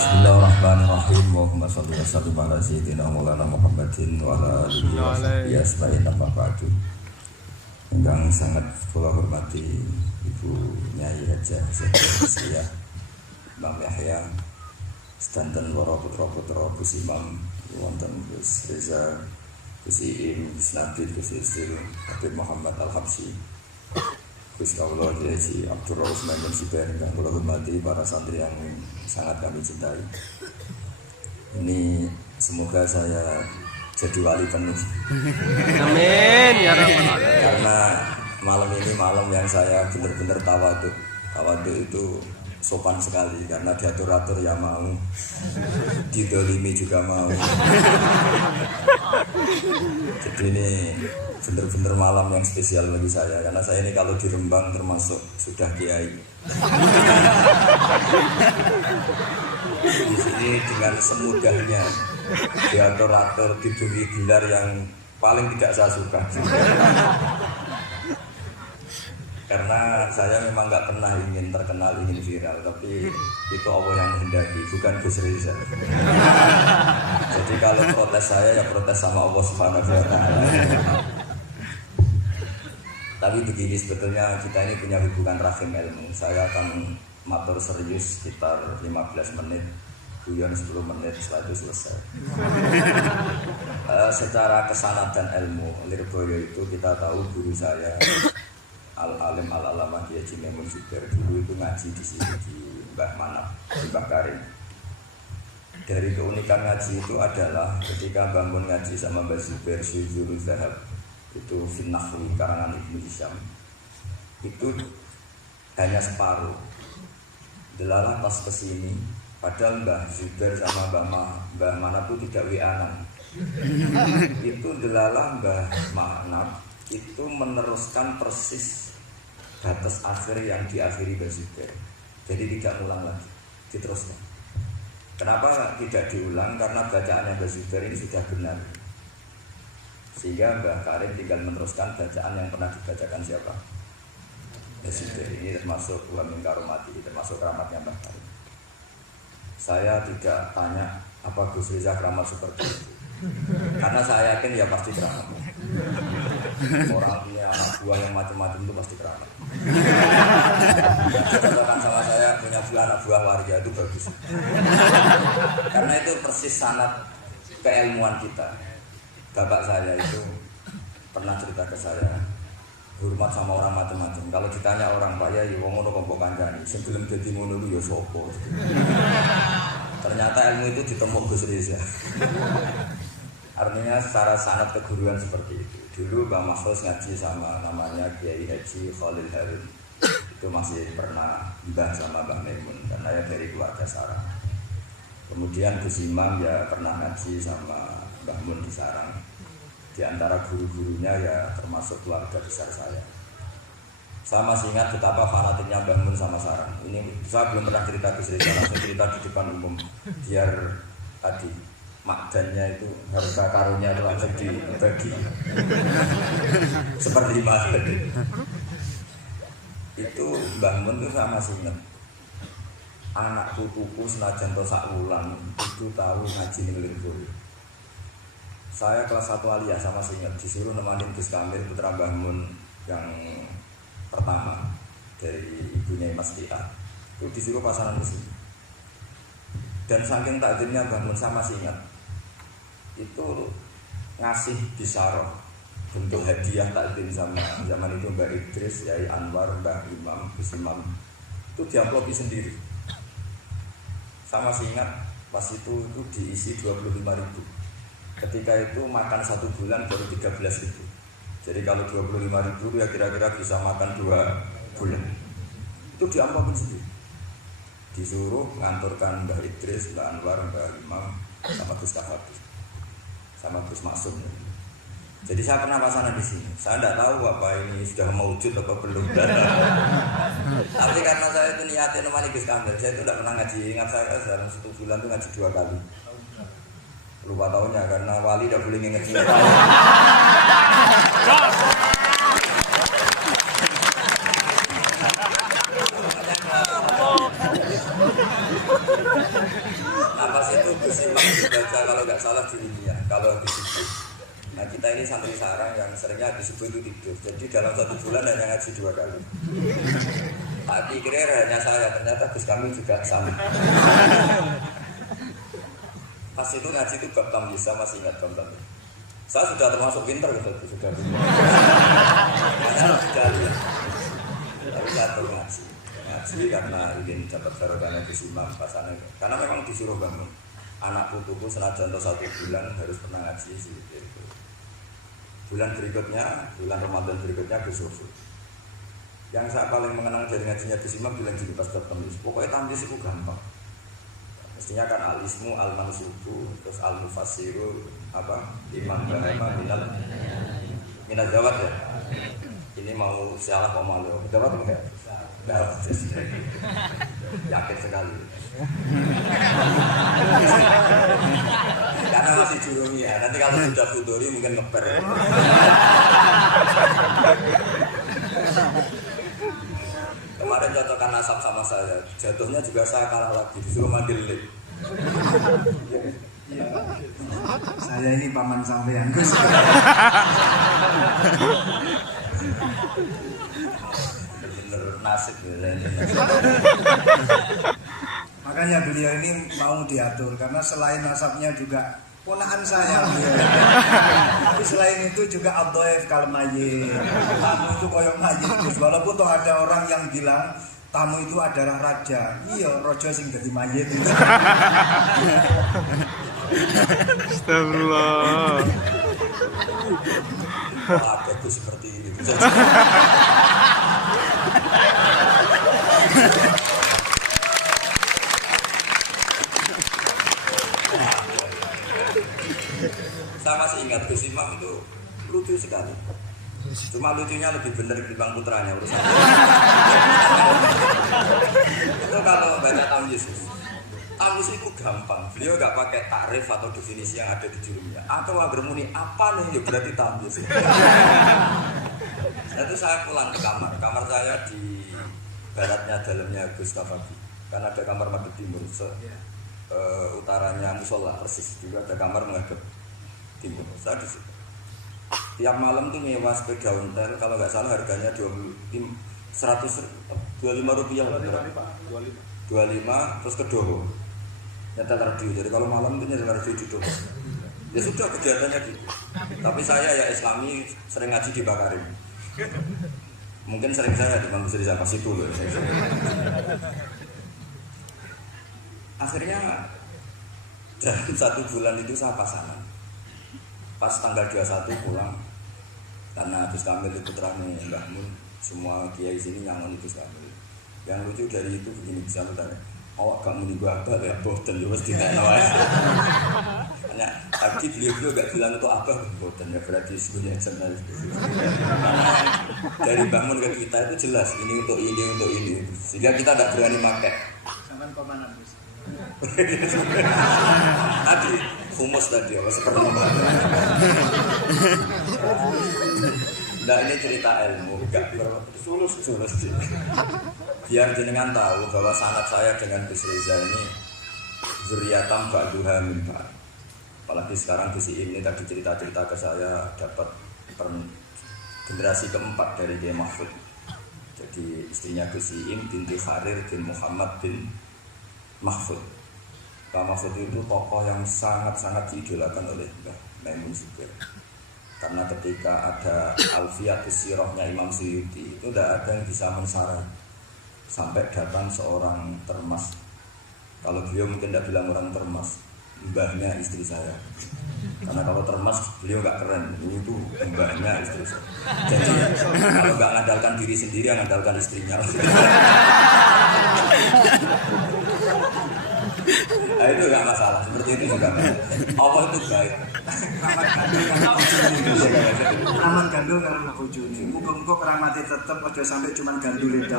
Bismillahirrahmanirrahim. Allahumma shalli wa sallim ala sayyidina Maulana Muhammadin wa ala alihi wa sahbihi ajmain. Amma ba'du. Yang sangat kula hormati Ibu Nyai Hajah Zakia Imam Yahya sedanten para putra-putra Gus Imam wonten Gus Reza, Gus Iim, Gus Nabil, Gus Isil, Habib Muhammad Al-Habsyi, Gus Kaula Haji Abdul Rahman bin Sibar, dan kula hormati para santri yang sangat kami cintai. Ini semoga saya jadi wali penuh. Amin ya rabbal alamin. Karena malam ini malam yang saya benar-benar tawadhu. Tawadhu itu sopan sekali karena diatur-atur ya mau, didolimi juga mau. Jadi ini benar-benar malam yang spesial bagi saya karena saya ini kalau di Rembang termasuk sudah kiai. Di sini dengan semudahnya diatur-atur, diberi gelar yang paling tidak saya suka. Karena saya memang nggak pernah ingin terkenal, ingin viral, tapi itu Allah yang menghendaki, bukan Gus Reza. Jadi kalau protes saya ya protes sama Allah Subhanahu wa Ta'ala. Tapi begini, sebetulnya kita ini punya hubungan rahim ilmu. Saya akan matur serius sekitar 15 menit, guyon 10 menit, setelah itu selesai. Secara kesanatan ilmu, Lirboyo itu kita tahu guru saya Al-Alim Al-Alamah Kiai Haji Maimun Zubair dulu itu ngaji di sini di Mbah Manap, di Mbah Karim. Dari keunikan ngaji itu adalah ketika bangun ngaji sama Mbah Zubair Syuhurul Zahab itu Finnahwi karangan Ibnu Hisham itu hanya separuh. Delalah pas kesini, padahal Mbah Zubair sama Mbah Manap itu tidak wianan. Itu delalah Mbah Manap itu meneruskan persis batas akhir yang diakhiri Mbah Zubair. Jadi tidak ulang lagi, diteruskan. Kenapa tidak diulang? Karena bacaannya Mbah Zubair ini sudah benar. Sehingga Mbah Karim tinggal meneruskan bacaan yang pernah dibacakan siapa? Mbah Zubair. Ini termasuk wa min karomati, termasuk keramatnya Mbah Karim. Saya tidak tanya apa Gus Reza keramat seperti itu, karena saya yakin ya pasti keramat. Orang punya anak buah yang macam-macam itu pasti keramat. Contohkan sama saya punya anak buah waria itu bagus. Karena itu persis sanad keilmuan kita. Bapak saya itu pernah cerita ke saya, hormat sama orang macam-macam. Kalau ditanya orang Pak ya, wong ngono kok mbok kancani, sing gelem dadi ngono ku ya sapa. Ternyata ilmu itu ditemuk Gus Reza. Artinya secara sanad keguruan seperti itu. Dulu Mbak Mahfuz ngaji sama namanya Kiai Haji Khalil Harun. Itu masih pernah mbah sama Mbak Maimun karena ya dari keluarga Sarang. Kemudian Gus Imam ya pernah ngaji sama Mbah Mun di Sarang. Di antara guru-gurunya ya termasuk keluarga besar saya. Saya masih ingat betapa fanatiknya Mbah Mun sama Sarang. Ini saya belum pernah cerita Gus Reza, langsung cerita di depan umum. Biar tadi makdannya itu harta karunnya itu langsung dibagi seperti lima. Itu Mbah Mun itu saya masih ingat. Anak putuku senajan to sak wulan itu tahu ngaji ning Lirboyo. Saya kelas 1 aliyah sama masih ingat disuruh nemanin Gus Kamil putra Mbah Mun yang pertama dari ibunya Mas Tia. Itu disuruh pasangan ke sini. Dan saking takdirnya Mbah Mun saya masih ingat itu ngasih bisaroh bentuk hadiah takdir sama zaman itu Mbak Idris, Yai Anwar, Mbak Imam, Gus Imam itu diamplopi sendiri. Saya masih ingat pas itu diisi 25.000. Ketika itu makan 1 bulan baru 13.000. Jadi kalau 25.000 ya kira-kira bisa makan 2 bulan. Itu diamplopin sendiri. Disuruh nganturkan Mbak Idris, Mbak Anwar, Mbak Imam sama Gus Kahabis sama Gus Maksum. Jadi saya pernah pasangan di sini. Saya tidak tahu apa ini sudah mewujud atau belum. Tapi karena saya itu niatin nemani Gus Kamil, saya itu tidak pernah ngaji. Ingat saya dalam 1 bulan itu ngaji 2 kali. Lupa tahunnya karena wali tidak boleh nginget-nginget. Simam dibaca kalau nggak salah di dunia, kalau habis subuh. Nah kita ini santri sarang yang seringnya habis subuh itu tidur. Jadi dalam 1 bulan hanya ngaji 2 kali. Tak pikir hanya saya, ternyata Gus Kamil juga sama. Pas itu ngaji itu bab tamyiz, saya masih ingat bab tamyiz. Saya sudah termasuk pintar gitu, sudah pintar. Tapi saya terus ngaji karena ingin dapat barokahnya Gus Imam pasangan. Karena memang disuruh bangun. Anak putuku senajan 1 bulan harus pernah ngaji sih. Gitu. Bulan berikutnya, bulan Ramadan berikutnya Gus Sofu. Yang saya paling mengenang dari ngajinya Gus Imam bilang gini pas bab tamyiz. Pokoknya tamyiz itu gampang. Mestinya kan al-ismu, al-mansubu, terus al-mufassiru, imam bahama minal jawab ya. Ini mau salah kok malu. Jawab enggak? Jawab. Yakin sekali. Karena masih jurumi ya. Nanti kalau sudah fudori mungkin ngeper. Kemarin cocokkan nasab sama saya, jatuhnya juga saya kalah lagi, disuruh manggil lip. Ya. Saya ini paman sampean Gus. Bener nasib ya. Makanya beliau ini mau diatur karena selain nasabnya juga ponakan saya. Tapi selain itu juga ad-dhaif kal mayyit. Tamu itu koyok mayyit. Walaupun toh ada orang yang bilang tamu itu adalah raja. Iya, raja sing dadi mayit. Astagfirullah. Ada tuh seperti ini. Saya masih ingat Gus Imam itu lucu sekali. Cuma lucunya lebih benar dibanding putranya urusan. Itu kalau baca tamyiz. Tamyiz itu gampang. Beliau nggak pakai takrif atau definisi yang ada di jurumnya. Atau bermuni apa nih ya berarti tamyiz. Itu saya pulang ke kamar. Kamar saya di baratnya dalamnya Gus Tafabi. Kan ada kamar madhep timur. Utaranya musola persis juga ada kamar menghadap timur. Saya di situ. Tiap malam tuh nyewa sepeda ontel, kalau nggak salah harganya 125 rupiah lah, 25 terus ke Doho nyetel radio. Jadi kalau malam itu nyetel radio di Doho. Ya sudah kegiatannya gitu. Tapi saya ya Islami sering ngaji di Bakarim. Mungkin sering saya di Bang Besri sama situ loh. Akhirnya dalam 1 bulan itu saya pasangan. Pas tanggal 21 pulang karena Gus Kamil itu putranya Mbah Mun, semua kiai sini nyangon Gus Kamil. Yang lucu dari itu begini, bisa bertanya, awak gak muni gua abah ya boten terus ditanya wae. Hanya tadi beliau gak bilang itu abah boten ya berarti sebenarnya jurnalis. Dari Mbah Mun ke kita itu jelas ini untuk ini sehingga kita gak berani pakai. Sampean komandan Gus. Tadi humus tadi apa seperti itu. Nah ini cerita ilmu, gak sulus. Biar jenengan tahu bahwa sanad saya dengan Gus Reza ini zuriatam ba'duha min ba'd. Apalagi sekarang Gus Iim ini tadi cerita-cerita ke saya dapat generasi keempat dari Kiai Mahfud. Jadi istrinya Gus Iim binti Kharir bin Muhammad bin Mahfud. Pak Mahfud itu tokoh yang sangat-sangat diidolakan oleh Mbah Maimun Zubair. Karena ketika ada Alfiyatus Sirahnya Imam Suyuti itu tidak ada yang bisa mensyarat sampai datang seorang termas. Kalau beliau mungkin tidak bilang orang termas, mbahnya istri saya. Karena kalau termas beliau nggak keren, ini tuh mbahnya istri saya. Jadi kalau nggak ngandalkan diri sendiri, yang ngandalkan istrinya. Nah, itu nggak masalah, seperti itu juga. Allah itu baik. Keramat gandul karena bojone. Muga-muga keramate tetep aja sampai cuman gandul itu.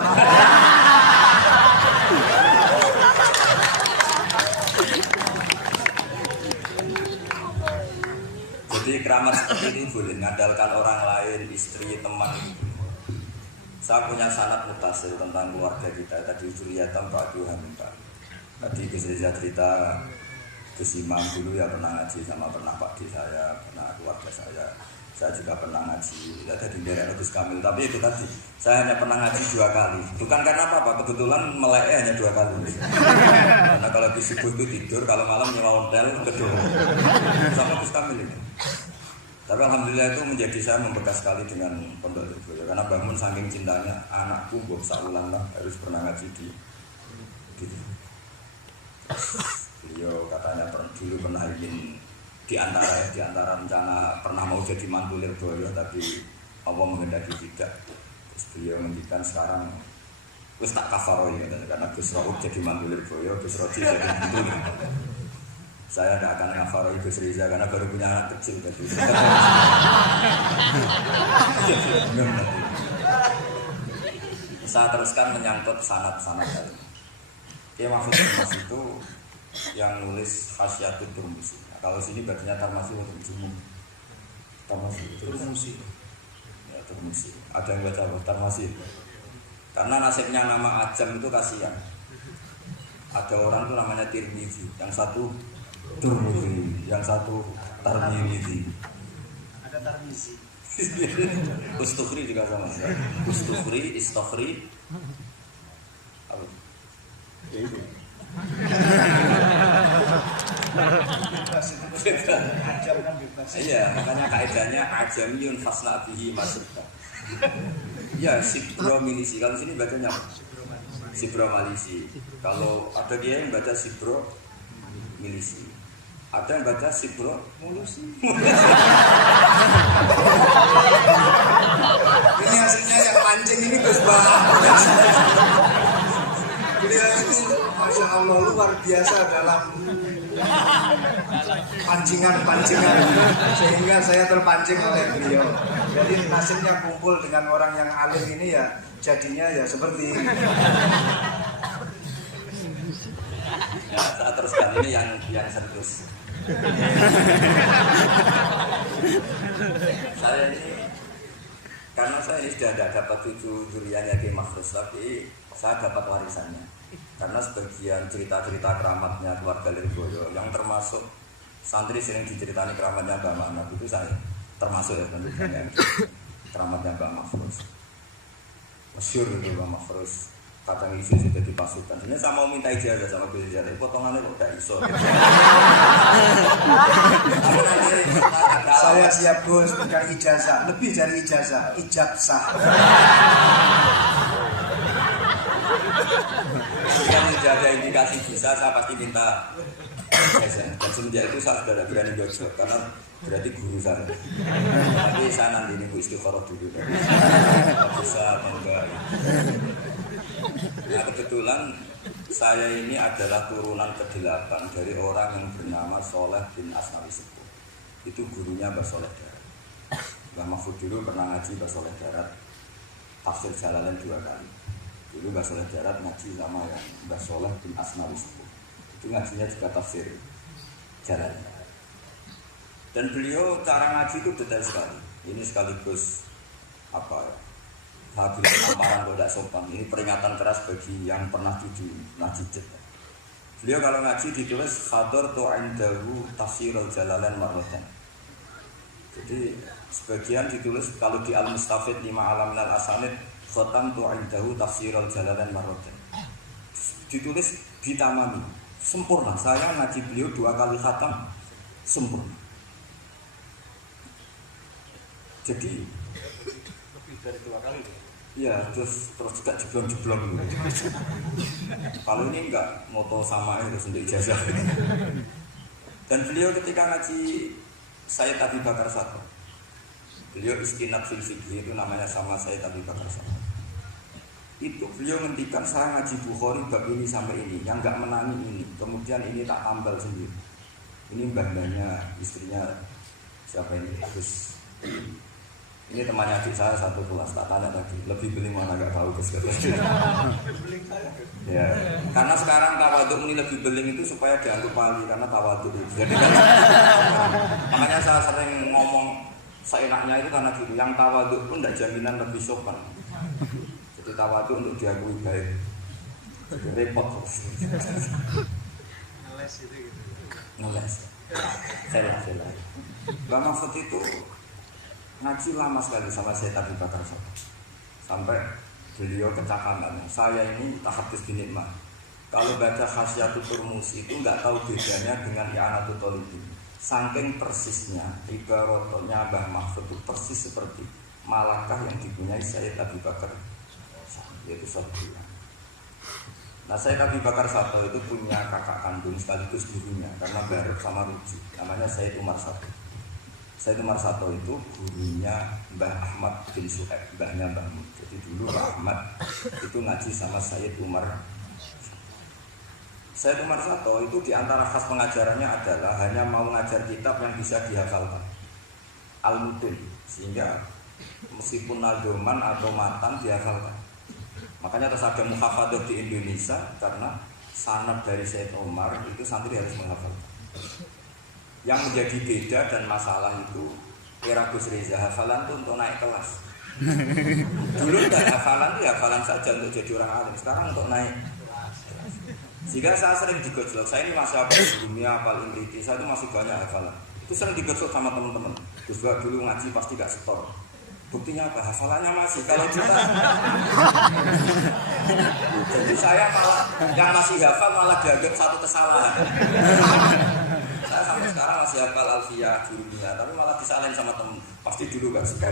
Jadi keramat seperti ini boleh mengandalkan orang lain, istri, teman. Saya punya sanad mutasil tentang keluarga kita. Tadi Juriyatam Pak Tuhan Pak. Tadi Gus Reza cerita Gus Imam dulu ya pernah ngaji sama pernah Pak D saya, pernah keluarga saya juga pernah ngaji. Ada di daerah Gus Kamil, tapi itu tadi saya hanya pernah ngaji 2 kali. Bukan karena apa-apa, kebetulan melek hanya 2 kali. Karena kalau di subuh itu tidur, kalau malam nyewa hotel kedua sama Gus Kamil ini. Tapi alhamdulillah itu menjadi saya membekas sekali dengan Pondok Lirboyo karena bangun saking cintanya anakku mbok saulan lah harus pernah ngaji di gitu. Beliau katanya dulu pernah ingin di antara rencana pernah mau jadi mantu Lirboyo tapi Allah menghendaki tidak. Terus beliau menghentikan sekarang wis tak kafaro ya karena Gus Raub jadi mantu Lirboyo, Gus Roji jadi mantu. Saya tidak akan ngafaro Gus Riza karena baru punya anak kecil jadi. Saya teruskan menyangkut sanad-sanad tadi. Ya maksudnya Mas itu yang nulis Khasyatul Turmusi. Kalau sini bacanya Tarmasi atau Jumum? Turmusi. Ya Turmusi. Ada yang baca apa? Tarmasi. Karena nasibnya nama Ajam itu kasihan. Ada orang itu namanya Tirmizi, yang satu Turmuzi, yang satu Tarmizi. Ada Tarmizi. Ustukhri juga sama. Ustukhri, Istokhri. Apa? Ya itu. Bebas itu Ajam kan bebas. Iya, makanya kaidahnya Ajamiyun fasna bihi masukta. Ya, Sibro Milisi. Kalau sini bacanya apa? Sibro Malisi. Kalau ada dia yang baca Sibro Milisi. Ada yang baca Sibro Mulusi. Ini hasilnya yang pancing ini Gus Bah. Beliau ini Masya Allah luar biasa dalam pancingan sehingga saya terpancing oleh beliau. Jadi nasibnya kumpul dengan orang yang alim ini ya jadinya ya seperti ini. Ya, saat teruskan ini yang serius. Saya ini karena saya ini sudah ada dapat cucu duriannya Ki Makhrus, tapi saya dapat warisannya. Karena sebagian cerita-cerita keramatnya keluarga Lirboyo yang termasuk santri sering diceritani keramatnya Mbak Maknab itu saya termasuk ya tentunya keramatnya Mbak Makhrus. Masyhur itu Mbak Makhrus. Kadang isu sudah dipasukan. Sebenarnya saya mau minta ijazah sama beliau ijazah. Potongannya kok tidak iso. Saya siap Gus, bukan ijazah, lebih dari ijazah, ijabsah. Yang menjaga indikasi bisa, saya pasti minta ijazah. Dan semenjak itu saya sudah tidak berani jujur karena berarti guru saya. Tapi saya nanti ini istikharah dulu. Bisa atau enggak? Nah kebetulan saya ini adalah turunan ke-8 dari orang yang bernama Soleh bin Asnawi Sepuh. Itu gurunya Mbah Soleh Darat. Mbah Mahfud dulu pernah ngaji Mbah Soleh Darat tafsir Jalalain 2 kali. Dulu Mbah Soleh Darat ngaji sama yang Mbah Soleh bin Asnawi Sepuh. Itu ngajinya juga tafsir Jalalain. Dan beliau cara ngaji itu detail sekali. Ini sekaligus apa ya? Habis amaran tidak sopan. Ini peringatan keras bagi yang pernah jujur ngaji. Beliau kalau ngaji ditulis khadar tu indahu tafsirul Jalalain marratan. Jadi sebagian ditulis kalau di Al-Mustafid 5 alam minal asanid khatam tu indahu tafsirul Jalalain marratan. Ditulis ditamami sempurna. Saya ngaji beliau 2 kali khatam sempurna. Jadi lebih dari 2 kali. Iya, terus juga jeblong-jeblong gitu. Kalau ini enggak moto sama itu untuk ijazah. Dan beliau ketika ngaji Sayyid Abi Bakar Saqaf, beliau istinad fil fikih itu namanya sama Sayyid Abi Bakar Saqaf. Itu beliau ngendikan saya ngaji Bukhari bab ini sampai ini, yang enggak menangi ini, kemudian ini tak tambal sendiri. Ini mbah-mbahnya istrinya siapa ini? Terus ini temannya adik saya satu kelas, tak tanya tadi, lebih beling mana gak tahu Gus. Ya, karena sekarang tawaduk ini lebih beling itu supaya dianggap wali karena tawaduk itu. Jadi kan, makanya saya sering ngomong seenaknya itu karena gitu. Yang tawaduk pun tidak jaminan lebih sopan. Jadi tawaduk untuk diakui baik. Jadi repot. ngeles. Saya. Mbak Mahfud itu ngaji lama sekali sama saya Abi Bakar sampai beliau kecakapan. Saya ini tahafidz bin nikmah. Kalau baca Khasyatul Turmusi itu nggak tahu bedanya dengan I'anatul Talibin. Saking persisnya ibaratnya Mbah Mahfud itu persis seperti malakah yang dipunyai Sayyid Abi Bakar, yaitu Sabila. Nah, Sayyid Abi Bakar Sato itu punya kakak kandung sekaligus gurunya karena bareng sama Ruji, namanya Sayyid Umar Sato. Sayyid Umar Sato itu gurunya Mbah Ahmad bin Suhaib, mbahnya Mbah Mun. Jadi dulu Mbah Ahmad itu ngaji sama Sayyid Umar. Sayyid Umar Sato itu diantara khas pengajarannya adalah hanya mau ngajar kitab yang bisa dihafalkan, al-mudin, sehingga meskipun nadoman atau matan dihafalkan. Makanya terus ada muhafadzah di Indonesia karena sanad dari Sayyid Umar itu santri harus menghafalkan. Yang menjadi beda dan masalah itu era Gus Reza, hafalan itu untuk naik kelas. Dulu enggak, hafalan itu hafalan saja untuk jadi orang alim. Sekarang untuk naik. Jika saya sering digojlok, saya ini masih hafal dunia, hafal Imriti, saya itu masih banyak hafalan. Itu sering digojlok sama teman-teman. Gus Bah dulu ngaji pasti gak setor. Buktinya apa? Hafalannya masih. Kalau kita, jadi saya malah yang masih hafal malah dianggap satu kesalahan. Saya sampai sekarang masih hafal Alfiyah, Jurumiyah, tapi malah disalahin sama temen. Pasti dulu gak setor.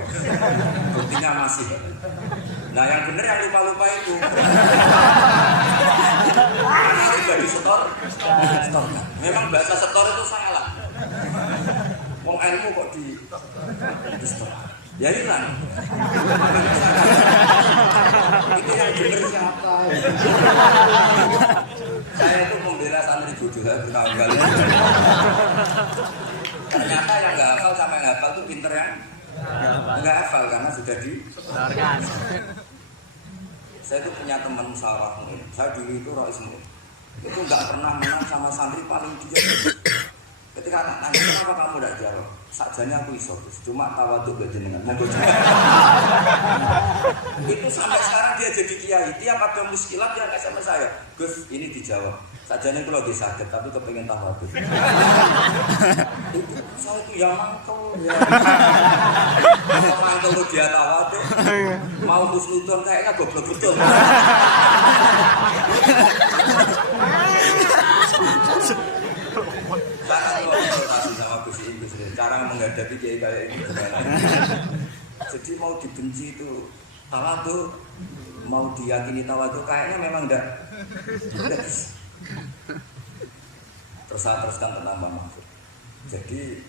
Buktinya masih. Nah yang bener yang lupa-lupa itu. Karena udah di setor. Memang bahasa setor itu salah. Wong ilmu kok di setor. Ya hilang. Itu yang bener siapa? Saya itu membela santri bodoh, saya berkali-kali. Ternyata yang nggak hafal sama yang hafal itu pinter ya. Nggak hafal karena sudah disetorkan. Saya itu punya teman musyawarah mu'in. Saya dulu itu Rois Mu'in. Itu nggak pernah menang sama santri paling dia. Ketika nanya kenapa kamu tidak jawab, sajanya aku iso, cuma tawaduk gak jenengan. Itu sampai sekarang dia jadi kiai. Tiap ada muskilat dia nggak sama saya. Gus ini dijawab. Sajanya aku lagi sakit tapi kepengen tawaduk. Itu saya itu ya mangkel ya. Kalau mangkel dia tawaduk, mau husnudon kayaknya goblok betul. Cara menghadapi kiai kayak ini gimana? Jadi mau dibenci itu tawadhu, mau diyakini tawadhu kayaknya memang enggak. Terus saya teruskan tentang Mbah Mahfud. Jadi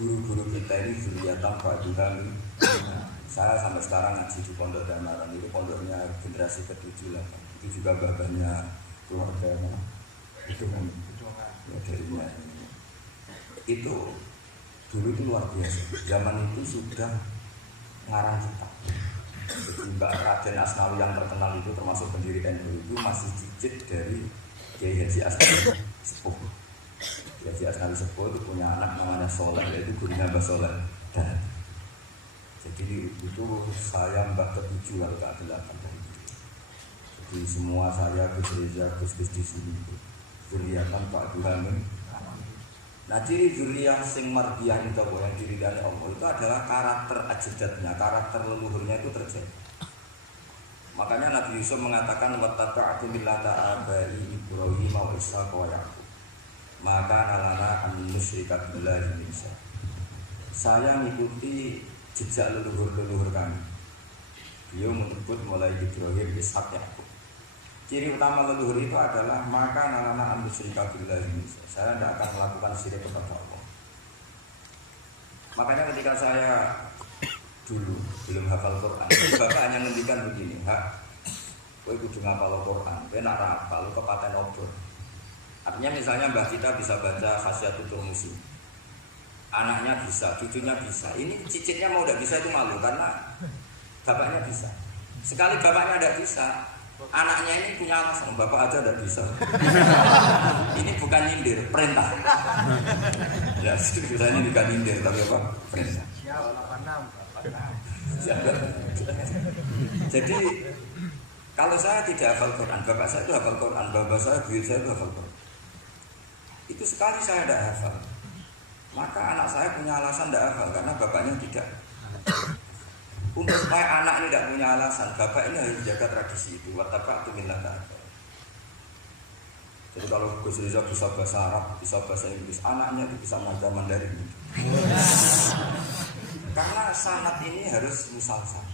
guru-guru kita ini zuriyat tanpa kami. Saya sampai sekarang ngaji di Pondok Damaran, itu pondoknya generasi ke-7 lah. Itu juga babanya keluarga itu kan ya darinya itu dulu itu luar biasa. Zaman itu sudah ngarang kitab. Jadi Mbak Raden Asnawi yang terkenal itu termasuk pendiri NU itu masih cicit dari Kiai Haji Asnawi Sepuh. Kiai Haji Asnawi Sepuh itu punya anak namanya Soleh, yaitu gurunya Mbah Soleh. Dan jadi itu saya Mbak ke-7 lalu ke-8 dari itu. Jadi semua saya Gus Reza, Gus di sini kelihatan Pak Duhamin. Nah ciri zuriyah sing mardiyah itu yang diridani Allah itu adalah karakter ajdatnya, karakter leluhurnya itu terjaga. Makanya Nabi Yusuf mengatakan wattaba'tu millata abai Ibrahim wa Ishaq wa Yaqub. Maka nalana an musyrika billahi min syai'. Saya mengikuti jejak leluhur-leluhur kami. Beliau menyebut mulai Ibrahim, Ishaq, Yaqub. Ciri utama leluhur itu adalah maka nalana an musyrika billahi min syai'. Saya tidak akan melakukan syirik kepada Allah. Makanya ketika saya dulu belum hafal Quran, Bapak hanya ngendikan begini, kowe kudu ngapal Quran, kowe nak hafal kepaten obor. Artinya misalnya mbah kita bisa baca Khasyatul Turmusi, anaknya bisa, cucunya bisa. Ini cicitnya mau udah bisa itu malu karena bapaknya bisa. Sekali bapaknya tidak bisa, anaknya ini punya alasan, bapak aja tidak bisa. Ini bukan nyindir, perintah. Ya, ini bukan nyindir, tapi apa? Perintah. Jadi kalau saya tidak hafal Quran, bapak saya itu hafal Quran, bapak saya, buyut saya itu hafal Quran. Itu sekali saya tidak hafal. Maka anak saya punya alasan tidak hafal karena bapaknya tidak. Untuk supaya anak ini tidak punya alasan, bapak ini harus jaga tradisi itu. Wattaqatu millata abaikum. Jadi kalau Gus Rizal bisa bahasa Arab, bisa bahasa Inggris, anaknya itu bisa mengajar Mandarin. Karena sanad ini harus musalsal.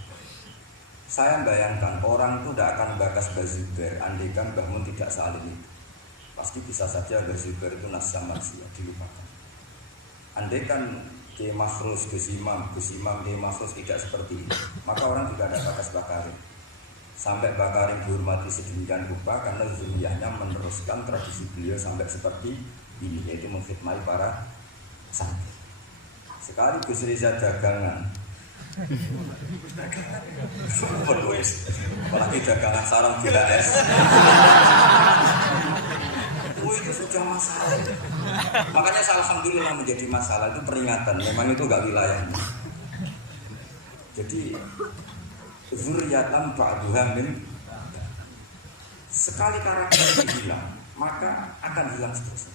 Saya bayangkan orang itu tidak akan bakas Bazubair andaikan bangun tidak saling itu. Pasti bisa saja Bazubair itu nasab manusia dilupakan. Andaikan Kiai Makhrus, Gus Imam Kiai Makhrus tidak seperti itu, maka orang tidak ada bakas Bakarim. Sampai Bakarim dihormati sedemikian rupa karena zuriyahnya meneruskan tradisi beliau sampai seperti ini, yaitu mengkhidmati para santri. Sekali Gus Riza dagangan, apalagi dagangan sarang gila es. Itu sudah masalah. Makanya alhamdulillah menjadi masalah itu peringatan. Memang itu enggak wilayahnya. Jadi zuriyatan ba'duha min, sekali karakter itu hilang, maka akan hilang seterusnya.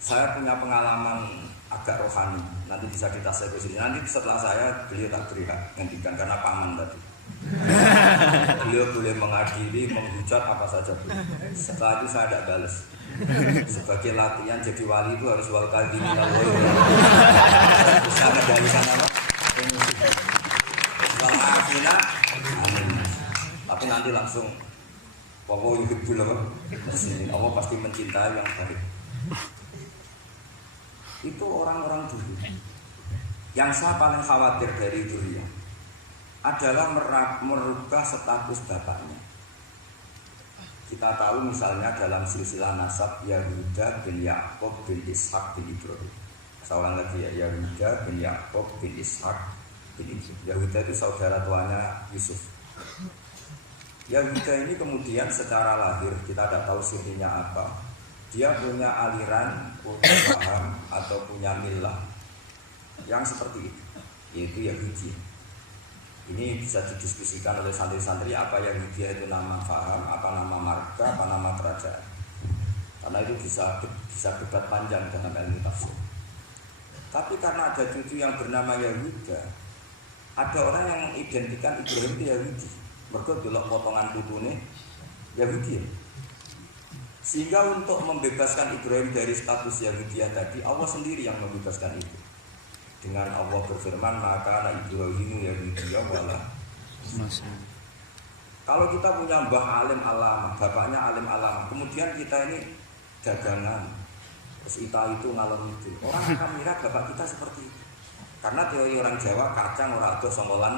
Saya punya pengalaman agak rohani, nanti bisa ditasih ke sini. Nanti setelah saya beliau tak beri hak ngendikan karena paman tadi. Beliau boleh mengadili, menghujat apa saja boleh. Setelah itu saya tidak balas. Sebagai latihan jadi wali itu harus wal kadhimin bisa mengendalikan apa? Emosi. Wal afina. Tapi nanti langsung Allah yuhibbul muhsinin. Allah pasti mencintai yang baik. Itu orang-orang dulu. Yang saya paling khawatir dari dunia adalah merubah status bapaknya. Kita tahu misalnya dalam silsilah nasab Yahuda bin Ya'qub bin Ishaq bin Ibrahim. Seorang lagi ya, Yahuda bin Ya'qub bin Ishaq bin Ibrahim. Yahuda itu saudara tuanya Yusuf. Yahuda ini kemudian secara lahir kita tidak tahu sirinya apa. Dia punya aliran, punya paham atau punya milah yang seperti itu, yaitu Yahudi. Ini bisa didiskusikan oleh santri-santri apa Yahudi itu nama paham, apa nama marga, apa nama kerajaan. Karena itu bisa debat panjang dalam ilmu tafsir. Tapi karena ada cucu yang bernama Yahuda, ada orang yang mengidentikan Ibrahim itu Yahudi. Mereka delok potongan putune Yahudi. Sehingga untuk membebaskan Ibrahim dari status Yahudiyah tadi, Allah sendiri yang membebaskan itu. Dengan Allah berfirman, maka Ibrahim Yahudiyah wala. Kalau kita punya mbah alim alama, bapaknya alim alama, kemudian kita ini dagangan, terus itu ngalor itu, orang akan mengira bapak kita seperti itu. Karena teori orang Jawa kacang orang ado songgolan.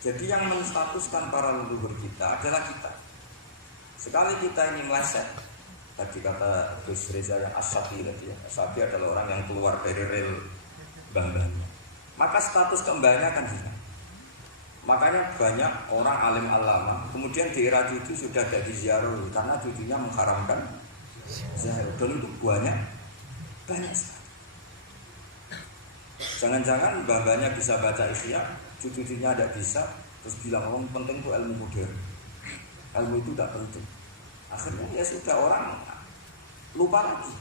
Jadi yang menstatuskan para leluhur kita adalah kita. Sekali kita ini meleset, tadi kata Gus Reza yang As-Safi tadi ya, As-Safi adalah orang yang keluar dari rel mbah-mbahnya, maka status kembahnya akan hilang. Makanya banyak orang alim alama kemudian di era cucu sudah jadi ziarah karena cucunya mengharamkan ziarah, dan itu banyak sekali. Jangan-jangan mbah-mbahnya bisa baca Ihya, cucu-cucunya tidak bisa, terus bilang orang penting itu ilmu modern, ilmu itu tidak penting. Akhirnya ya sudah, orang lupa lagi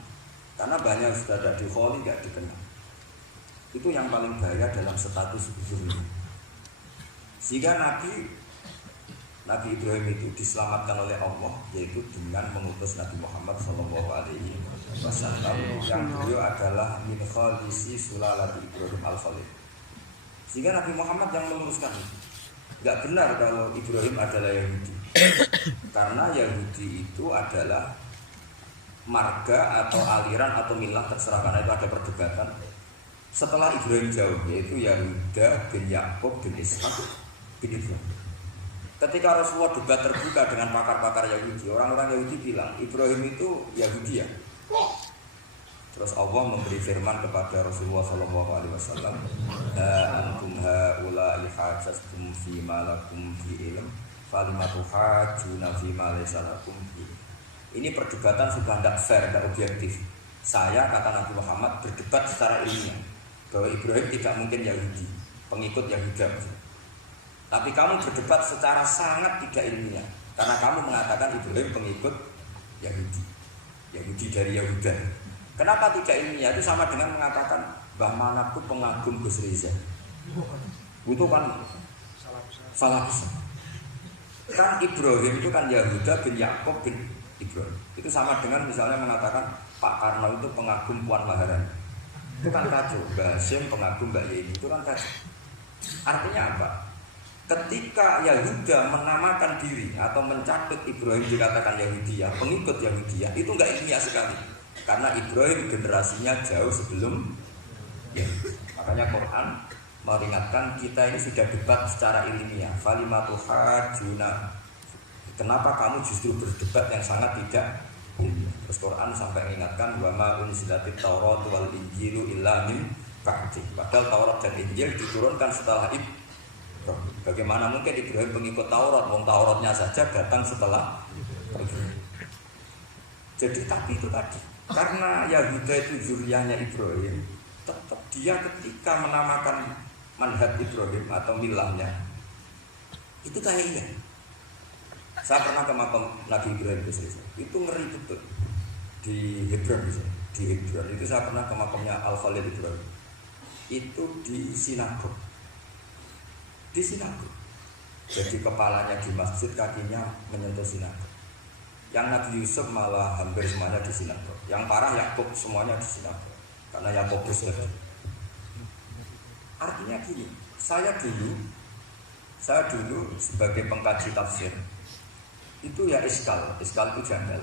karena banyak sudah ada di kholi nggak dikenal. Itu yang paling bahaya dalam status zuriat. Sehingga Nabi Ibrahim itu diselamatkan oleh Allah, yaitu dengan mengutus Nabi Muhammad SAW yang beliau adalah min khalisi sulalati Ibrahim al-Khalil. Sehingga Nabi Muhammad yang meluruskan itu. Gak benar kalau Ibrahim adalah Yahudi, karena Yahudi itu adalah marga atau aliran atau milah, terserah, karena itu ada perdebatan. Setelah Ibrahim jauh, yaitu Yahuda bin Ya'qub bin Ishaq bin Ibrahim. Ketika Rasulullah debat terbuka dengan pakar-pakar Yahudi, orang-orang Yahudi bilang Ibrahim itu Yahudi ya. Terus Allah memberi firman kepada Rasulullah SAW, antum haula'i hajjtum fi ma lakum fi ilm falimatu hajjuna fi ma laysa lakum fi. Ini perdebatan sudah tidak fair, tidak objektif. Saya, kata Nabi Muhammad, berdebat secara ilmiah bahwa Ibrahim tidak mungkin Yahudi, pengikut Yahuda. Tapi kamu berdebat secara sangat tidak ilmiah, karena kamu mengatakan Ibrahim pengikut Yahudi. Yahudi dari Yahuda. Kenapa tidak ilmiah? Itu sama dengan mengatakan Mbah Manapku pengagum Gus Reza. Itu kan salah besar. Kan Ibrahim itu kan Yahuda bin Yakub bin Ibrahim. Itu sama dengan misalnya mengatakan Pak Karno itu pengagum Puan Maharani. Itu kan kacau. Mbah Hasyim pengagum Mbak Yeni. Itu kan kacau. Artinya apa? Ketika Yahuda menamakan diri atau mencatut Ibrahim dikatakan Yahudiyah, pengikut Yahudiyah, itu enggak ilmiah sekali. Karena Ibrahim generasinya jauh sebelum Yahudi. Makanya Quran meringatkan kita ini sudah debat secara ilmiah. Falimatuhajuna. Kenapa kamu justru berdebat yang sangat tidak ilmiah? Terus Quran sampai mengingatkan wa ma unzilatit Taurat wal Injilu illa min ba'di. Padahal Taurat dan Injil diturunkan setelah Ibrahim. Bagaimana mungkin Ibrahim pengikut Taurat? Wong Tauratnya saja datang setelah Ibrahim. Jadi tapi itu tadi. Karena Yahuda itu zuriyahnya Ibrahim, tetap dia ketika menamakan manhaj Ibrahim atau milahnya itu kayak iya. Saya pernah ke makam Nabi Ibrahim itu ngeri betul di Hebron. Di Hebron itu saya pernah ke makamnya Al Khalil Ibrahim. Itu di sinagog. Di sinagog. Jadi kepalanya di masjid, kakinya menyentuh sinagog. Yang Nabi Yusuf malah hampir semuanya di sinagog. Yang parah Yakub semuanya di sinagog. Karena Yakobus lagi. Artinya gini, saya dulu sebagai pengkaji tafsir itu ya iskal itu janggal.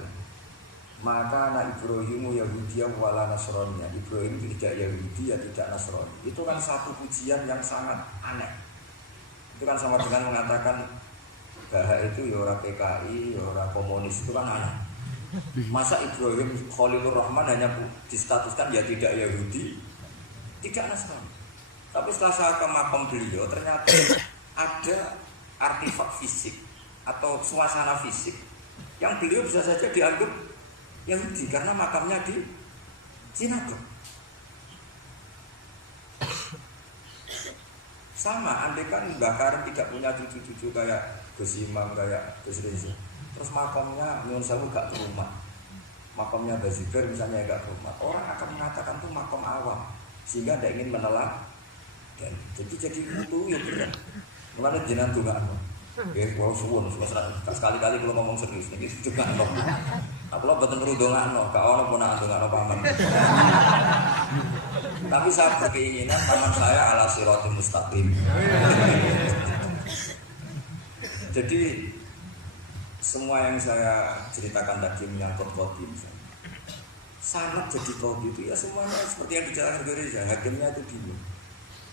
Maka anak Ibrahimu Yahudiyah wala Nasraniya. Ibrahim itu tidak Yahudi ya tidak Nasrani. Itu kan satu pujian yang sangat aneh. Itu kan sama dengan mengatakan Baha itu ya orang PKI, ya orang komunis, itu kan aneh. Masa Ibrahim Khalilur Rahman hanya distatuskan ya tidak Yahudi, tidak Nasrani. Tapi setelah saya ke makam beliau, ternyata ada artefak fisik atau suasana fisik yang beliau bisa saja dianggap Yahudi karena makamnya di sinagog. Sama, andai kan Mbah Karim tidak punya cucu-cucu kayak Gus Imam, kayak Gus Reza, terus makamnya Nyun Sewu gak ke rumah, makamnya Bazibar misalnya gak ke rumah, orang akan mengatakan itu makam awam sehingga tidak ingin menelan. Dan jadi itu ya benar. Mulanya jenengan donga apa? Nggih, kula suwun sekali-kali kalau ngomong serius niki juga kok. Aku lho mboten perlu dongakno, gak ono ponakan dongakno paman. Tapi saya berkeinginan paman saya ala siratul mustaqim. Jadi semua yang saya ceritakan tadi menyangkut qadim. Sangat jadi qadim itu ya semuanya seperti yang dijelaskan Reza, hakimnya itu bingung.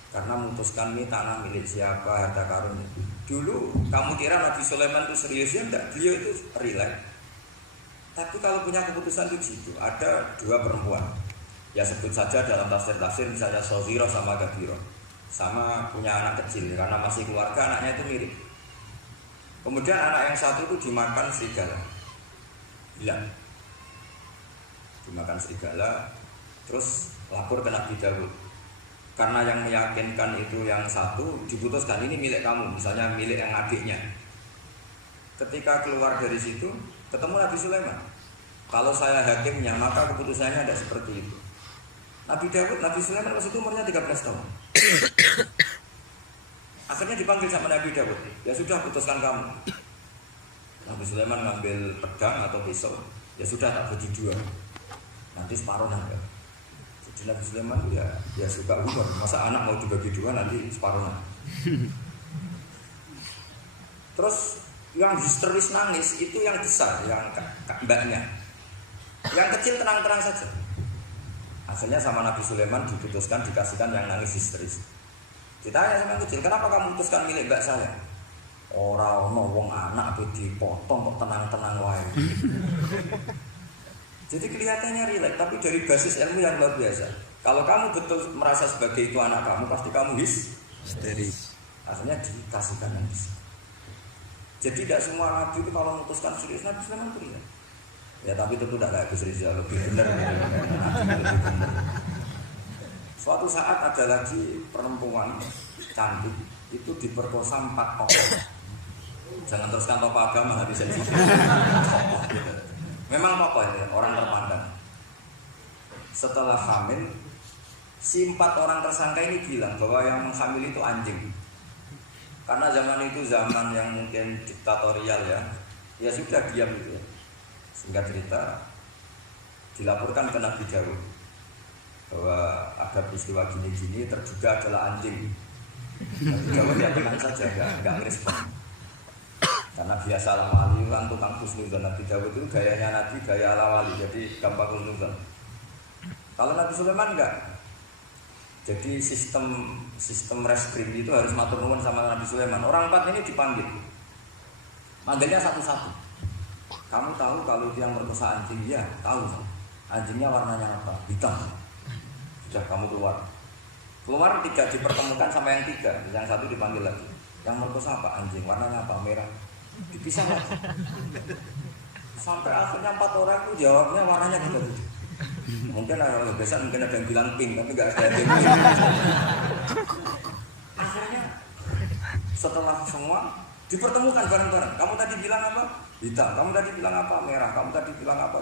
Karena memutuskan ini tanah milik siapa, harta karun itu. Dulu kamu kira Nabi Sulaiman itu serius ya enggak? Beliau itu relax. Tapi kalau punya keputusan itu situ, ada dua perempuan. Ya sebut saja dalam tafsir-tafsir misalnya Sohiro sama Gabiro. Sama punya anak kecil, karena masih keluarga anaknya itu mirip. Kemudian anak yang satu itu dimakan serigala. Hilang. Dimakan serigala, terus lapor ke Nabi Daud. Karena yang meyakinkan itu yang satu diputuskan ini milik kamu, misalnya milik yang adiknya. Ketika keluar dari situ, ketemu Nabi Sulaiman. Kalau saya hakimnya, maka keputusannya tidak seperti itu. Nabi Daud, Nabi Sulaiman waktu itu umurnya 13 tahun. Akhirnya dipanggil sama Nabi Daud. Ya sudah, putuskan kamu. Nabi Sulaiman ngambil pedang atau pisau. Ya sudah, tak bagi dua. Nanti separuh nangkep. Jadi Nabi Sulaiman ya suka humor. Masa anak mau dibagi dua nanti separuh. Terus yang histeris nangis itu yang besar, yang mbaknya. Yang kecil tenang-tenang saja. Akhirnya sama Nabi Sulaiman diputuskan dikasihkan yang nangis histeris. Ditanya sama yang kecil, kenapa kamu putuskan milik mbak saya? Orang wong anak apa dipotong kok tenang-tenang wae. Jadi kelihatannya rileks, tapi dari basis ilmu yang luar biasa. Kalau kamu betul merasa sebagai itu anak kamu, pasti kamu histeris. Akhirnya dikasihkan yang besar. Jadi tidak semua nabi itu kalau memutuskan serius, Nabi Sulaiman itu ya. Ya tapi tentu tidak kayak Gus Rizal, lebih benar. Suatu saat ada lagi perempuan cantik itu diperkosa 4 tokoh. Jangan teruskan tokoh agama, habis sensitif. Memang tokoh ya, orang terpandang. setelah hamil, si 4 orang tersangka ini bilang bahwa yang menghamil itu anjing. Karena zaman itu zaman yang mungkin diktatorial ya sudah diam gitu ya. Singkat cerita dilaporkan ke Nabi Dawud bahwa ada peristiwa gini-gini terduga adalah anjing. Nabi Dawud ya tenang saja, enggak ngerespon. Karena biasa wali kan tukang husnuzon. Nabi Dawud itu gayanya Nabi, gaya ala wali, jadi gampang husnuzon. Kalau Nabi Sulaiman enggak. Jadi sistem reskrim itu harus matur nuwun sama Nabi Sulaiman. Orang 4 ini dipanggil. Manggilnya satu-satu. Kamu tahu kalau itu yang merkosa anjing? Ya, tahu. Anjingnya warnanya apa? Hitam. Sudah kamu keluar. Keluar tidak dipertemukan sama yang 3. Yang 1 dipanggil lagi. Yang merkosa apa? Anjing. Warnanya apa? Merah. Dipisah lagi. Sampai akhirnya 4 orang itu jawabnya warnanya gitu. Mungkin ada biasa mungkin ada yang bilang pink tapi nggak ada yang pink. Akhirnya setelah semua dipertemukan bareng-bareng. Kamu tadi bilang apa? Hitam. Kamu tadi bilang apa? Merah. Kamu tadi bilang apa?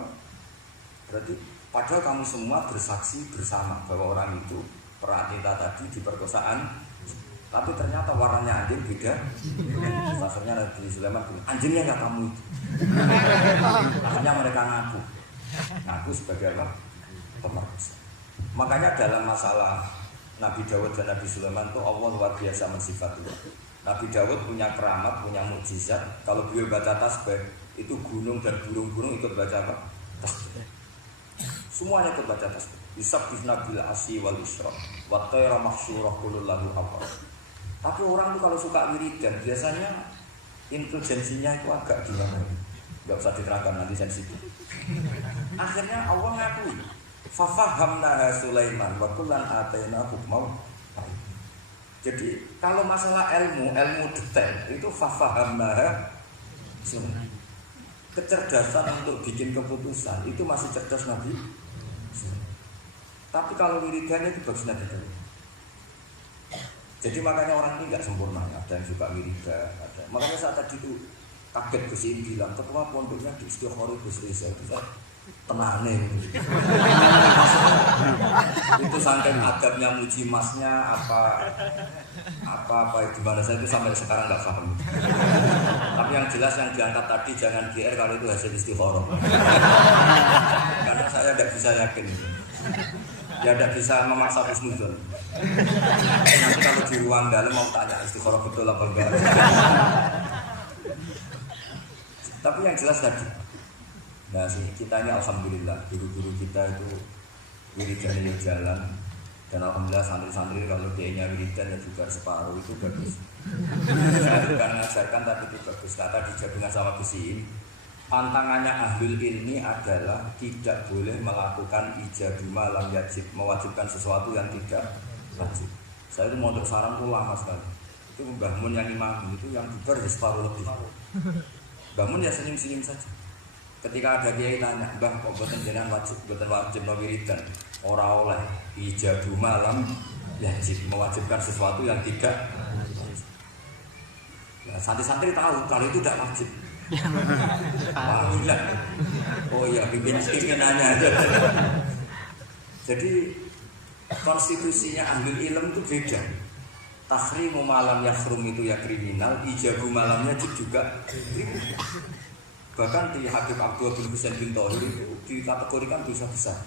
Berarti padahal kamu semua bersaksi bersama bahwa orang itu peranita tadi diperkosaan. Tapi ternyata warnanya anjing beda. Akhirnya Nabi Sulaiman bilang, anjingnya nggak kamu itu. Akhirnya mereka ngaku sebagai apa? Pemerkosa. Makanya dalam masalah Nabi Dawud dan Nabi Sulaiman itu Allah luar biasa mensifati. Nabi Dawud punya keramat, punya mukjizat. Kalau beliau baca tasbih, itu gunung dan burung-burung ikut baca apa? Tasbih. Semuanya ikut baca tasbih. Yusabbihna bil asyi wal isyraq wa tayra mahsyurah kullu lahu awwab. Tapi orang itu kalau suka wiridan biasanya intelijensinya itu agak gimana? Enggak usah diterangkan nanti sensitif. Akhirnya Allah ngakui fafahamna Sulaiman wa kullan ataina hukman. Jadi kalau masalah ilmu detail itu fafahamna Sulaiman. Kecerdasan untuk bikin keputusan itu masih cerdas Nabi. Tapi kalau wiridannya itu bagus Nabi. Jadi makanya orang ini nggak sempurna, ada yang suka wiridan, ada. Makanya saat tadi itu kaget Gus Iin bilang ketua pondoknya di Istiqoroh Gus Reza itu tenane itu saking adabnya muji masnya apa gimana saya itu sampai sekarang nggak paham. Tapi yang jelas yang diangkat tadi jangan GR kalau itu hasil Istiqoroh. Karena saya tidak bisa yakin ya tidak bisa memaksa husnuzon. Nanti kalau di ruang dalam mau tanya Istiqoroh betul apa enggak. Tapi yang jelas tadi, nah kita ini alhamdulillah guru-guru kita itu wiridannya jalan dan alhamdulillah santri-santri kalau dia wiridan ya juga separuh itu bagus. Saya bukan mengajarkan tapi itu bagus. Kata dijadikan sama Gusin, pantangannya ahlul ilmi adalah tidak boleh melakukan ijabah malam yajib, mewajibkan sesuatu yang tidak wajib. Saya itu mondok sarang itu lama sekali. Itu Mbah Mun yang imam itu yang bubar di separuh lebih. Bangun ya senyum-senyum saja. Ketika ada kiai tanya, Mbah kok boten jenengan wajib no wiridan? Ora oleh ijabah malam yajib, mewajibkan sesuatu yang tidak wajib. Ya, santri-santri tahu kalau itu tidak wajib. Alhamdulillah. Oh iya, pimpinannya aja. Jadi konstitusinya ambil ilmu itu beda. Tahrimu malam yahrum itu ya kriminal, ijabu malamnya juga kriminal. Bahkan di Habib Abdul bin Husain bin Thohir itu dikategorikan dosa besar.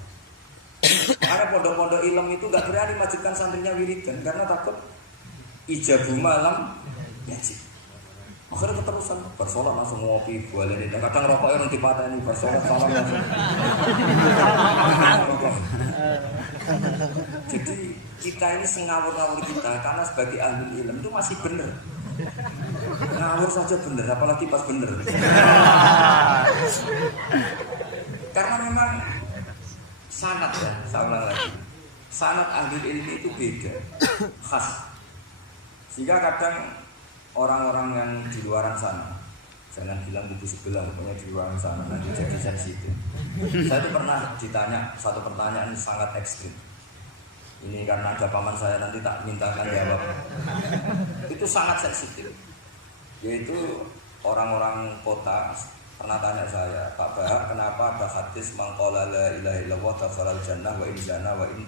Karena pondok-pondok ilmu itu gak berani wajibkan santrinya wiridan karena takut ijabu malam yajib. Akhirnya keterusan bersolat langsung ngopi bualin ini. Kadang rokoknya nanti patah ini bersolat salam langsung. Jadi kita ini sengawur-ngawur kita karena sebagai ahli ilmu itu masih benar. Ngawur saja benar, apalagi pas benar. Karena memang sanad ya, saya ulang lagi. Sanad ahli ilmu itu beda, khas. Sehingga kadang orang-orang yang di luaran sana, jangan bilang buku sebelah, pokoknya di luaran sana nanti jadi sensitif. Saya itu pernah ditanya satu pertanyaan sangat ekstrim. Ini karena ada paman saya nanti tak mintakan jawab. Itu sangat sensitif. Yaitu orang-orang kota pernah tanya saya, Pak Bahak, kenapa ada hadis mangqala la ilaha illallah dakhalal jannah wa in zana wa in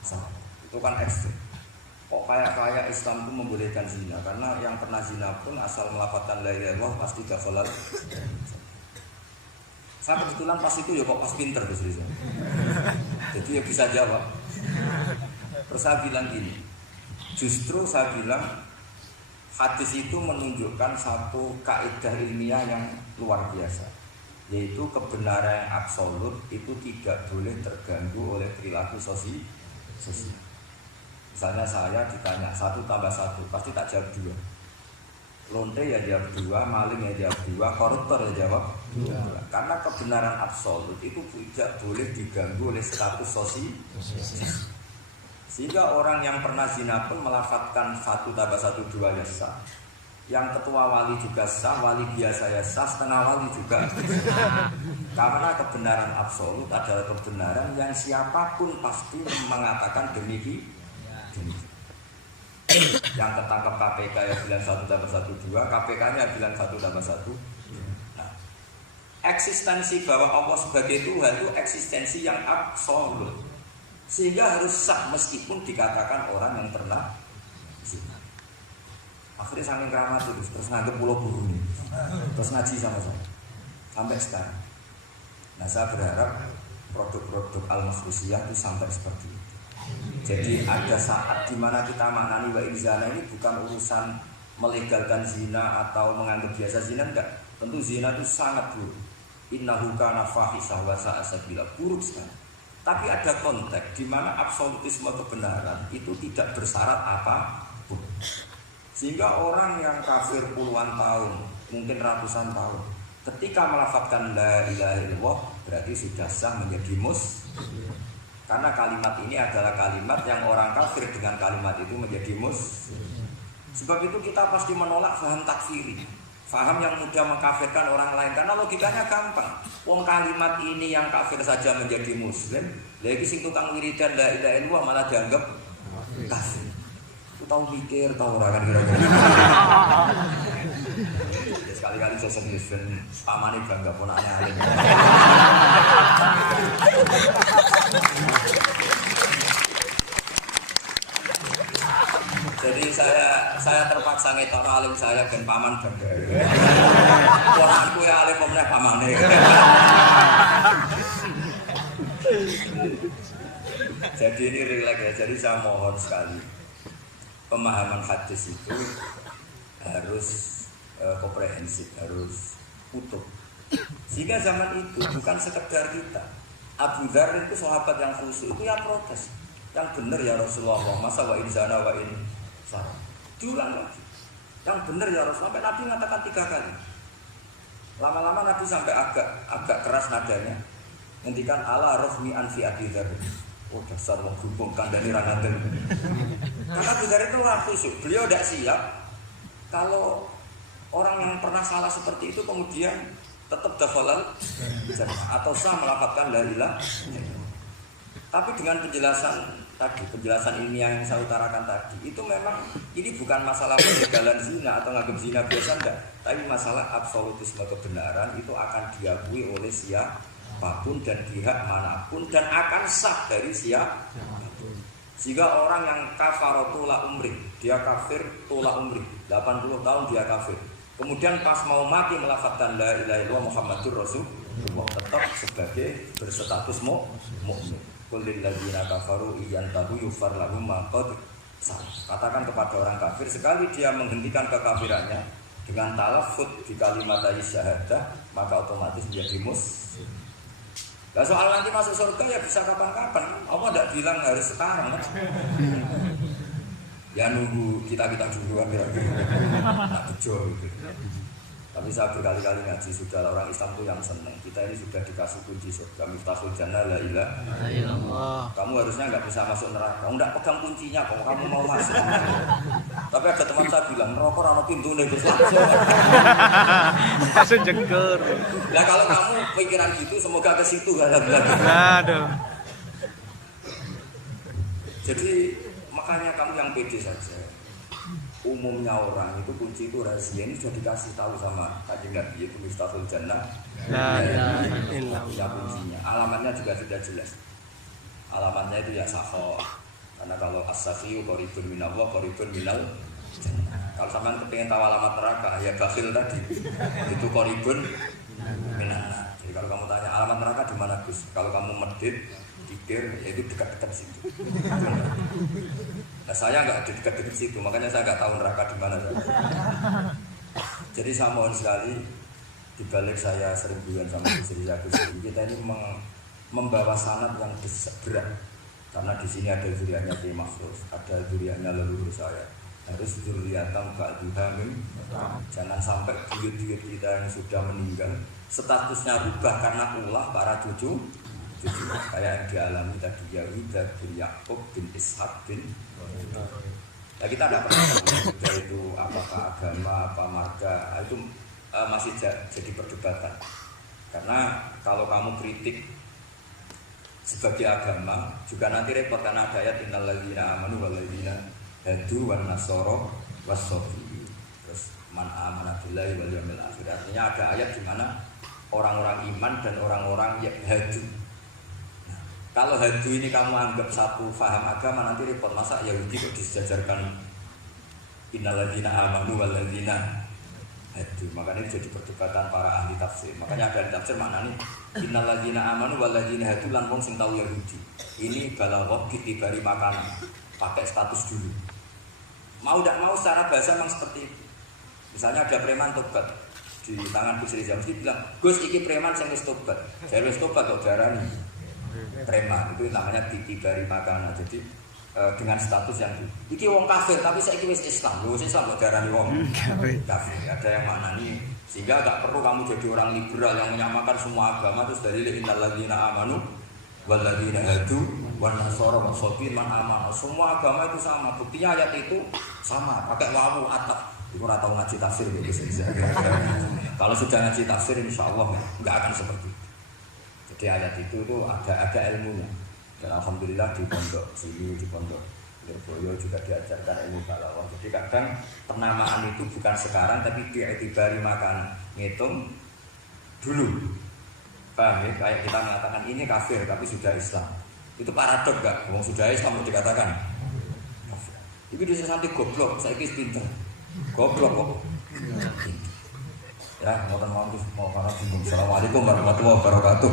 saraq. Itu kan ekstrim. Kok kayak Islam itu membolehkan zina? Karena yang pernah zina pun asal melafalkan la ilaha illallah pasti dakhalal. Saya kebetulan pas itu ya kok pas pinter Gus Rizal. Jadi ya bisa jawab. Terus saya bilang gini, justru saya bilang hadis itu menunjukkan satu kaidah ilmiah yang luar biasa, yaitu kebenaran yang absolut itu tidak boleh terganggu oleh perilaku sosial. Misalnya saya ditanya 1 + 1 pasti tak jawab 2. Lonte ya jawab 2, maling ya jawab 2, koruptor ya jawab 2. Karena kebenaran absolut itu tidak boleh diganggu oleh status sosial. Sehingga orang yang pernah zina pun melafadzkan 1 + 1 2 ya sah. Yang ketua wali juga sah, wali biasa ya sah, setengah wali juga. Karena kebenaran absolut adalah kebenaran yang siapapun pasti mengatakan demikian. Yang ketangkap KPK ya bilang 1 + 1 2, KPK-nya bilang 1 + 1. Nah, eksistensi bahwa Allah sebagai Tuhan itu eksistensi yang absolut, sehingga harus sah meskipun dikatakan orang yang pernah zina. Akhirnya saking keramat terus nganggep pulau buru nih, terus ngaji sama saya sampai sekarang. Nah, saya berharap produk-produk al-mahfuziyah itu sampai seperti itu. Jadi ada saat dimana kita maknani wa zina ini bukan urusan melegalkan zina atau menganggap biasa zina, enggak. Tentu zina itu sangat buruk. Innahu kana fahisah wa sa'a sabila, buruk sekali. Tapi ada konteks di mana absolutisme kebenaran itu tidak bersyarat apapun. Sehingga orang yang kafir puluhan tahun, mungkin ratusan tahun, ketika melafadzkan la ilaha illallah berarti sudah sah menjadi muslim. Karena kalimat ini adalah kalimat yang orang kafir dengan kalimat itu menjadi muslim. Sebab itu kita pasti menolak faham takfiri, faham yang mudah mengkafirkan orang lain. Karena logikanya gampang. Wong kalimat ini yang kafir saja menjadi muslim, lagi sing tukang wiridan la ilaha illallah malah dianggap kafir. Aku tahu mikir, tahu orang kan kira-kira. Sekali-kali saya serius dan pamane bangga ponaknya alim. Jadi saya terpaksa ngetok alim saya dan paman bangga. Ponakku ya alim pemenang pamane. Jadi ini rileks ya. Jadi saya mohon sekali pemahaman hadis itu harus komprehensif, harus utuh. Sehingga zaman itu bukan sekedar kita. Abu Dzar itu sahabat yang khusyuk, itu ya protes. Yang benar ya Rasulullah, masa wa in zana wa in saraq. Diulang lagi. Yang benar ya Rasulullah, sampai Nabi mengatakan 3 kali. Lama-lama Nabi sampai agak keras nadanya. Ngendikan ala rohmi anfi Abi Dzar. Oh dasar wong gumpung kandhani ra ngaten. Karena Abu Dzar itu orang khusyuk, beliau tidak siap kalau orang yang pernah salah seperti itu kemudian tetap dakhalal atau sah melafadzkan la ilaha. Tapi dengan penjelasan ilmiah yang saya utarakan tadi, itu memang ini bukan masalah pelegalan zina atau nganggap zina biasa enggak, tapi masalah absolutisme kebenaran itu akan diakui oleh siapapun dan pihak manapun dan akan sah dari siapapun. Sehingga orang yang kafar tula umri, dia kafir tula umri, 80 tahun dia kafir. Kemudian pas mau mati melafadzkan la ilaha illallah Muhammadur Rasulullah, tetap sebagai berstatus mukmin. Qul lil ladzina kafaru iyantahu yufar lahum ma qad salaf. Katakan kepada orang kafir, sekali dia menghentikan kekafirannya dengan talaffuz di kalimat syahadah, maka otomatis menjadi muslim. Nah, soal nanti masuk surga ya bisa kapan-kapan. Allah tidak bilang harus sekarang kan? Ya nunggu kita dulu kira-kira nak bejo gitu. Tapi saya berkali-kali ngaji sudah orang Islam itu yang senang. Kita ini sudah dikasih kunci surga, miftahul jannah la ilaha illallah. Kamu harusnya nggak bisa masuk neraka. Enggak pegang kuncinya kok kamu mau masuk. Tapi ada teman saya bilang neraka ora ono pintune Gus langsung. Langsung jengker. Nah kalau kamu pikiran gitu semoga ke situ Aduh. Jadi makanya kamu yang pede saja. umumnya orang itu kunci itu rahasia ini sudah dikasih tahu sama Kanjeng Nabi yaitu Miftahul Jannah. La ilaha illallah. Ya kuncinya. Alamatnya juga sudah jelas. Alamatnya itu ya sakho. Karena kalau as-sakhiyu qaribun minallah qaribun minal jannah. Kalau sampean kepengin tahu alamat neraka ya bakhil tadi. Itu qaribun minallah. Jadi kalau kamu tanya alamat neraka di mana Gus? Kalau kamu medit pikir ya itu dekat-dekat situ. Nah, saya nggak dekat-dekat situ, makanya saya nggak tahu neraka di mana. Jadi saya mohon sekali dibalik saya sering bilang sama istri saya kita ini membawa sanad yang berat karena di sini ada zuriatnya Kiai Mahfuz, ada zuriatnya leluhur saya. Harus zuriatan ba'duhamim. Jangan sampai buyut-buyut kita yang sudah meninggal statusnya rubah karena ulah para cucu kayak yang dialami tadi Yahuda bin Yakub bin Ishak bin. Ya kita tidak pernah tahu itu apakah agama apa marga itu masih jadi perdebatan. Karena kalau kamu kritik sebagai agama juga nanti repot karena ada ayat innal ladzina amanu wal ladzina hadu wan nasara was-sabi. Terus man amana billahi wal yawmil akhir. Artinya ada ayat di mana orang-orang iman dan orang-orang yang hadu. Kalau hadu ini kamu anggap satu faham agama nanti repot. Masa Yahudi kok disejajarkan innal ladzina amanu wal ladzina hadu. Makanya ini jadi perdebatan para ahli tafsir. Makanya ada ahli tafsir maknanya innal ladzina amanu wal ladzina hadu lan wong sing tau Yahudi. Ini balaghah ditibari makanan. Pakai status dulu. Mau tidak mau secara bahasa memang seperti itu. Misalnya ada preman tobat di tangan Gus Rizal mesti bilang, "Gus iki preman sing wis tobat." Saya wis tobat kok darani preman, itu namanya ditibari makanan. Jadi dengan status yang iki wong kafir tapi saiki wis Islam. Lho wis Islam kok darani wong kafir. Ada yang maknani sehingga enggak perlu kamu jadi orang liberal yang menyamakan semua agama terus dari innal ladzina amanu wal ladzina hadu wan nasara was-sabi man amana. Semua agama itu sama. Buktinya ayat itu sama, pakai wawu ataf. Iku ora tau ngaji tafsir gitu. Kalau sudah ngaji tafsir insyaallah enggak akan seperti itu. Jadi ayat itu tuh ada ilmunya. Dan alhamdulillah di pondok sini, di pondok Lirboyo juga diajarkan ilmu balaghah. Jadi kadang penamaan itu bukan sekarang tapi diitibari makan, ngitung dulu. Paham ya? Kayak kita mengatakan ini kafir tapi sudah Islam. Itu paradok gak? Wong sudah Islam mau dikatakan kafir. Itu bisa sampai goblok, saiki pinter. Goblok kok. Ya, mau karena bingung. Assalamualaikum warahmatullahi wabarakatuh.